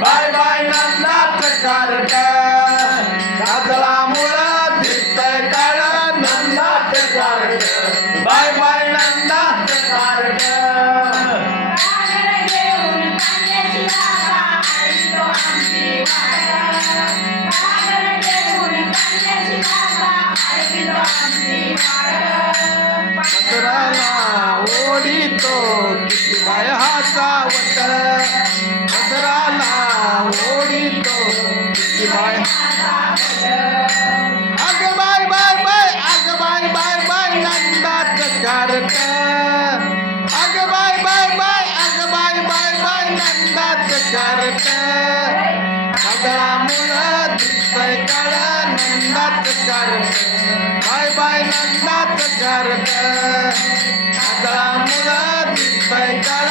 Bye बाय नंदाचं कार्ट काजळामुळं दिसतंय काळं नंदाचं कार्ट बाय बाय नंदाचं कार्ट किती बाय. अग बाय बाय बाय. अग बाय बाय बाय. नंदाचं कार्ट अग बाय बाय बाय. अग बाय बाय बाय. नंदाचं कार्ट सगळामुळं दिसतंय काळ नंदाचं कार्ट बाय बाय नंदाचं कार्ट सगळामुळं दिसतंय काळ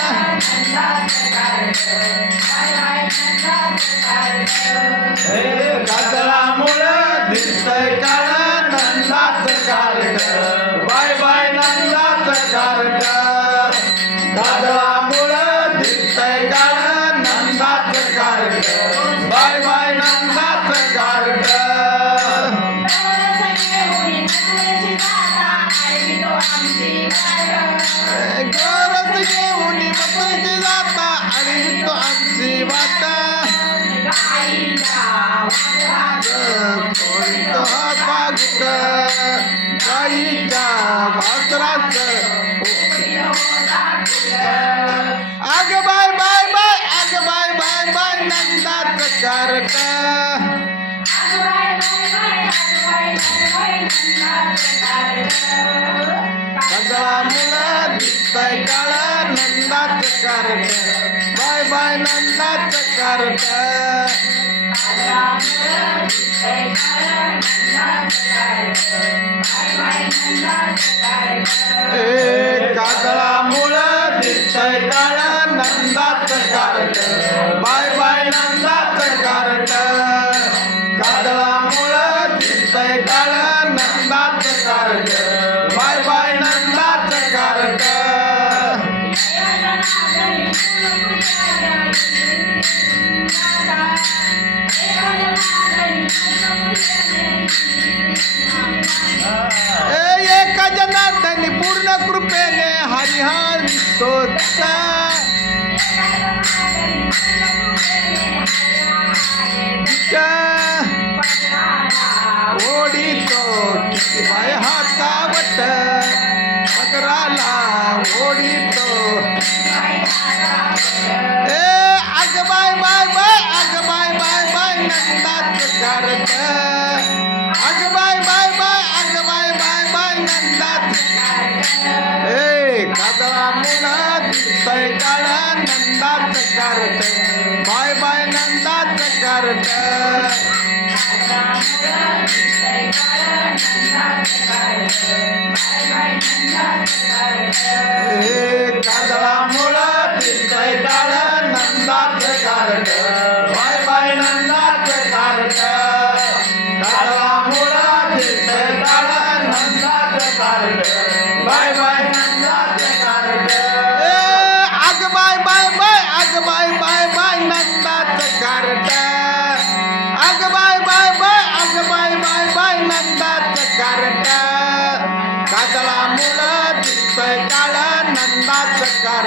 हे काजळामुळं काळ नंदाचं बाय बाय नंदाचं कार्ट काजळामुळं गाईच्या वासराच अग बाय बाय बाय अग बाय बाय बाय नंदाचं कार्ट सगळा मुलं दिसतंय काळ नंदाचं बाय बाय नंदाचं कार्ट ए काजळा मुळं दिसतंय काळ नंदाचं कार्ट बाय बाय नंदाचं कार्ट काजळा मुळं दिसतंय काळ नंदाचं कार्ट बाय बाय नंदाचं कार्ट ओढीतो. किती बाय हातावट पदराला ओढीतो ए अग बाय बाय बाय अग बाय बाय बाय नंदाचं कार्ट अग बाय बाय बाय अग बाय बाय बाय नंदाचं ए काजळा मुला नंदाचं कार्ट बाय बाय नंदाचं कार्ट ए काजळा मुळा दिसतंय काळा नंदाचं कार्ट बाय बाय नंदाचं कार्ट काजळा मुळा दिसतंय काळा नंदाचं कार्ट बाय बाय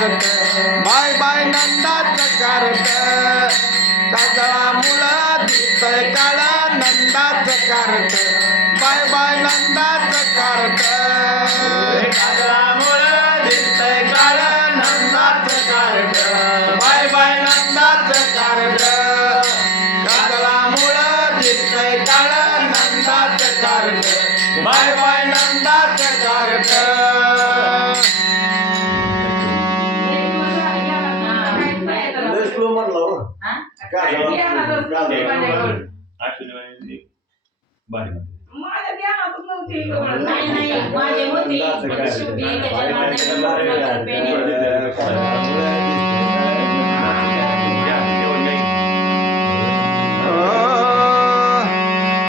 करत बाय बाय नंदाच करत काजळा मुळं दिसतय काळा नंदाच करत बाय बाय नंदाच करत काजळा मुळं दिसतंय काळा नंदाचं कार्ट बाय बाय नंदाचं कार्ट काजळा मुळं दिसतंय काळा नंदाचं कार्ट बाय बाय नंदाचं कार्ट माझ्या ध्यानातच नव्हती नाही नाही माझी होती. शेवटी त्याच्या.